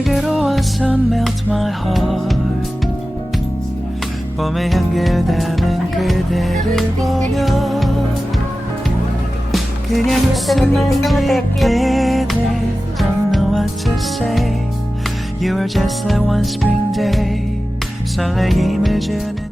내게로 와서 melt my heart. 봄에 향기를 담은 그대를 보며 그냥 웃음만 짓게 돼. Don't know what to say. You are just like one spring day. 설레임을 주는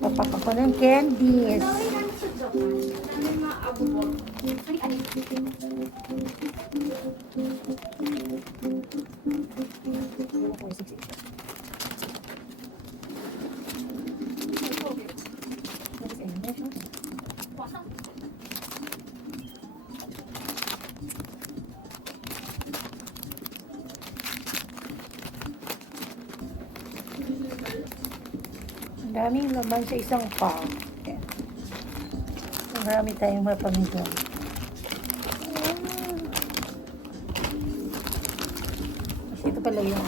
Papak ako ng candies. Ang daming laman sa isang pack. Ayan. Marami tayong mapamigay. Kasi ito pala yung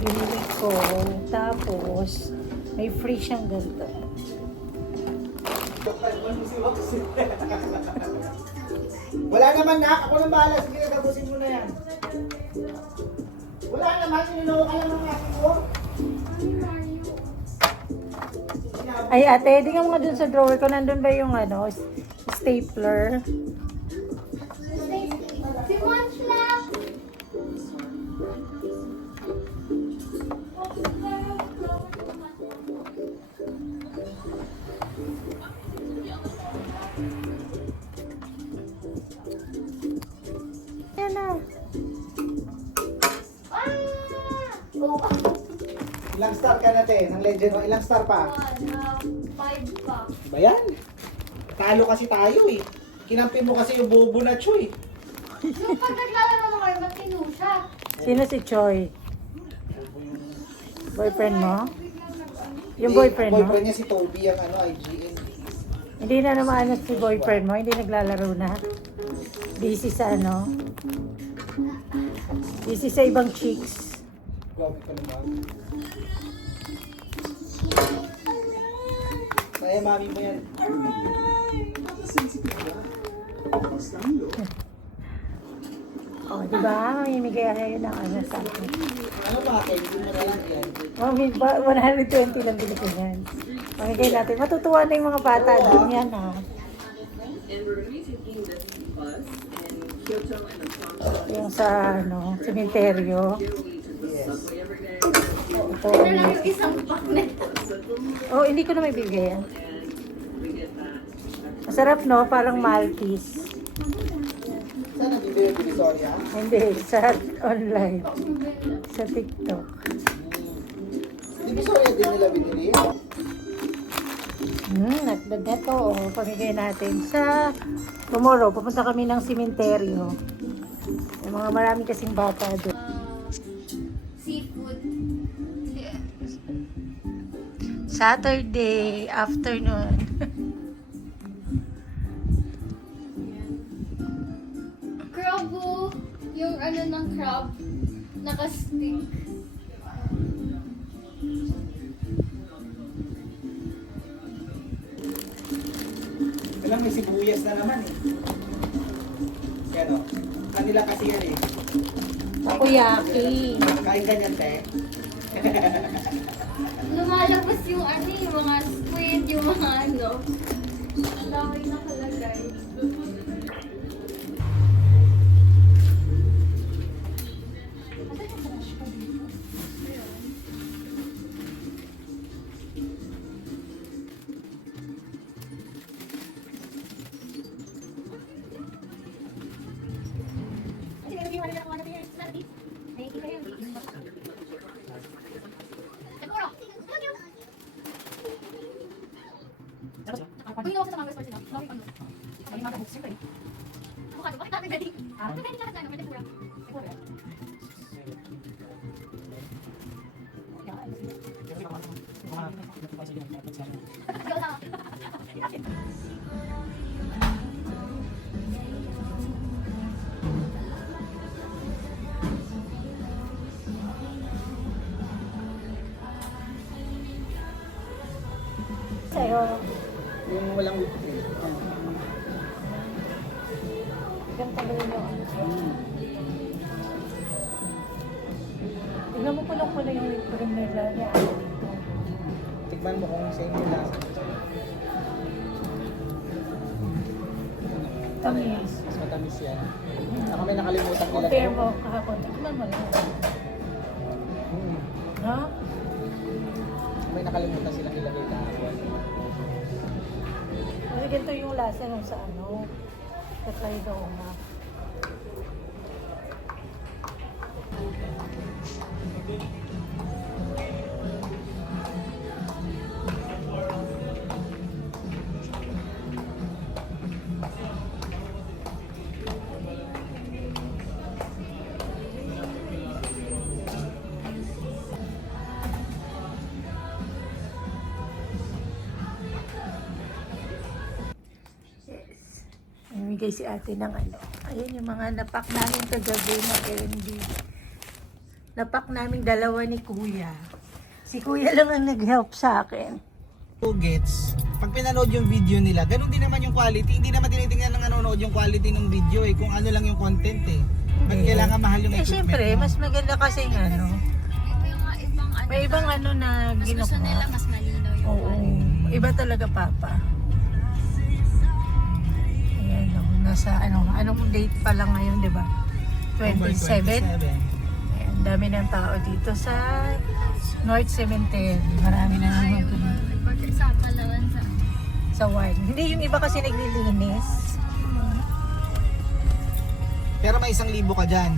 binili ko. Tapos, may free siyang ganito. Wala naman na, ako nang bahala. Sige, tapusin mo na yan. Wala naman, sinunod ka lang ng akin ko. Ay ate, di nga mga dun sa drawer ko, nandun ba yung ano, stapler? Si Monch lang. Yan na. Ilang star ka natin? Ng legend mo, ilang star pa? 5 pa. Ba yan? Talo kasi tayo eh. Kinampi mo kasi yung bobo na Choy. Yung pag naglalaro mo kayo, matino siya. Sino si Choi? Boyfriend mo? Yung boyfriend mo? Boyfriend niya si Toby, ang ano, IGN. Hindi na naman si boyfriend mo, hindi naglalaro na. Busy sa ano? Busy sa ibang chicks. Grabe ka naman. Kaya mami mo yan. Oh, di ba? Mamimigay kayo ng ano sa akin. Ano ba akin? Hindi mo na yan. Mami, 120 lang binigay yan. Mamigay natin. Matutuwa na yung mga bata doon yan, ha? Yung sa, ano, sementeryo. Yes. Ito. Ano lang yung isang pack nito. Oh, hindi ko na may bigay yan. Masarap, no? Parang Maltese. Saan nabibili yung Divisoria? Hindi, sa online. Sa TikTok. Divisoria din nila binili. Nagbad na to. Oh, pamigay natin. Sa tomorrow, pupunta kami ng sementeryo. May mga maraming kasing bata doon. Seafood. Saturday afternoon. Crabo. Yung ano ng crab. Naka-stick. Alam, may sibuyas na naman eh. Yan o. Kanila kasi yan eh. Takoyaki. Kain ganyan, te. Lumalabas yung ano, yung mga squid, yung mga ano. Ang dami nakalagay. Sa'yo. Yung walang whipped cream. Ganito ba yun yung ano? Tignan mo pala yung whipped cream nila niya. Dito. Tikman mo kung same yung lasa. Tamis. Mas matamis yan. Saka may nakalimutan nila. Compare mo kahapon. Tignan mo lang. Ha? May nakalimutan silang ilagay kahapon. Kasi ganito yung lasa nung sa ano. Sa Tayda Uma. Namigay si ate ng ano. Ayan yung mga napak namin kagabi na candy. Napak namin dalawa ni kuya. Si kuya lang ang nag-help sa akin. Gets, pag pinanood yung video nila, ganun din naman yung quality. Hindi naman tinitingnan ng nanonood yung quality ng video eh. Kung ano lang yung content eh. Ba't kailangan mahal yung Eh equipment syempre, mo? mas maganda kasi ano. May mga ibang ano. May ibang ano na Mas gusto nila ginawa. mas malinaw yung Oo. Iba talaga papa. Ayan o. Nasa anong date pa lang ngayon, di ba? 27. Ayan, dami ng tao dito sa North Cemetery. Marami na naman po Sa Palawan sa sa ward. Hindi yung iba kasi naglilinis. Pero may 1,000 ka dyan.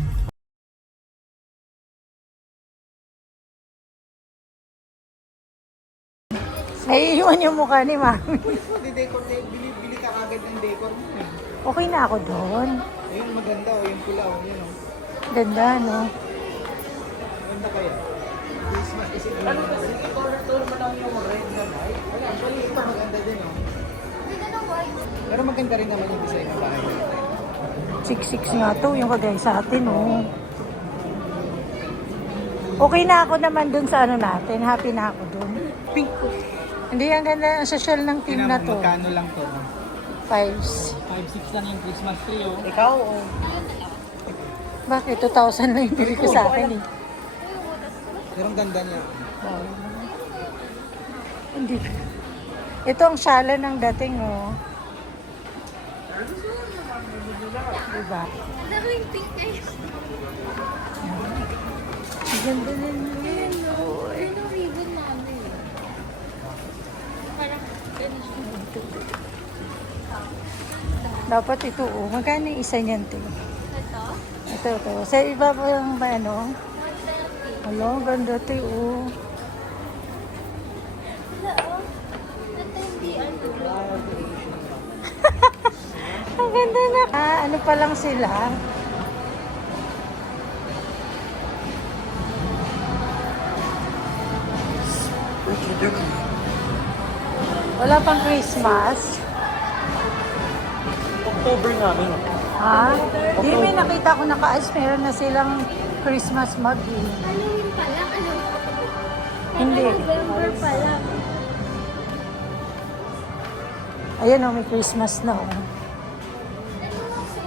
Naiiwan yung mukha ni Mami. Hindi decor, bili ka agad ng decor mo eh. Okay na ako doon. Ayun maganda o, yung pula o, yun o. Ganda, no? Maganda kaya. Christmas kasi ano kasi, i-corner mo lang yung red na white. Wala, actually ito maganda din o. Hindi na white. Pero maganda rin naman yung design ng bahay natin. 6'6 nga to, yung kagaya sa atin, oh. Okay na ako naman dun sa ano natin. Happy na ako dun. Pink. Hindi, ang ganda ang social ng team na to. Magkano lang to? 5. 5-6 lang yung Christmas tree o. Ikaw, oh. Bakit? 2,000 lang yung bili ko sa akin, eh. Pero ang ganda niya. Hindi. Ito ang shala ng dating, oh. Diba? Daming pink eh. Ang ganda din yun, oh. Ano ribbon namin? Parang Dapat ito, oh. Magkano yung isa niyan, te? ito. Ito. Sa iba pa yung ba, ano? Hello, ganda, te, oh. Ito hindi ano. Ang ganda na. Ano pa lang sila? What you doing? Wala pang Christmas. October namin. Ha? Di, may nakita ko naka-ice. Meron na silang Christmas mug. Eh. Halloween pala, ano? Hindi. November pala. Ayan o, may Christmas na. Oh. Ito kasi,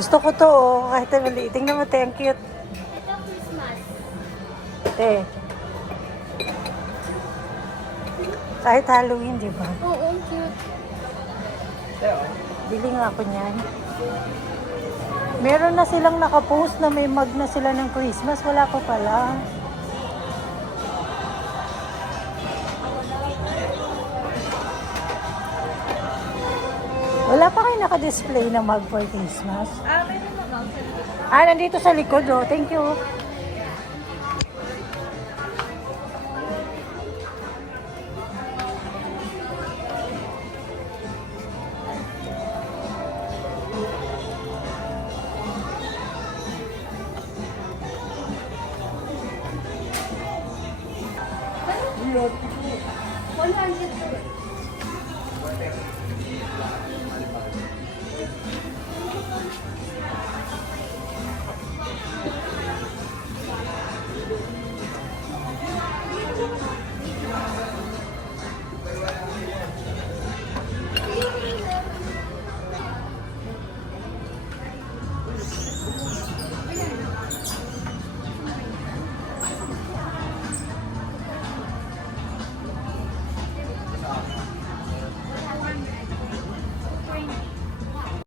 Gusto ko to, oh. Kahit maliit. Tingnan mo, te, ang cute. ito Christmas. Te. Kahit Halloween, di ba? Oo, ang cute. Bili nga ako niyan. Meron na silang nakapost na may mug na sila ng Christmas. Wala pa pala. Wala pa kayo naka-display na mug for Christmas? Meron naman. Nandito sa likod, oh. Thank you. $100.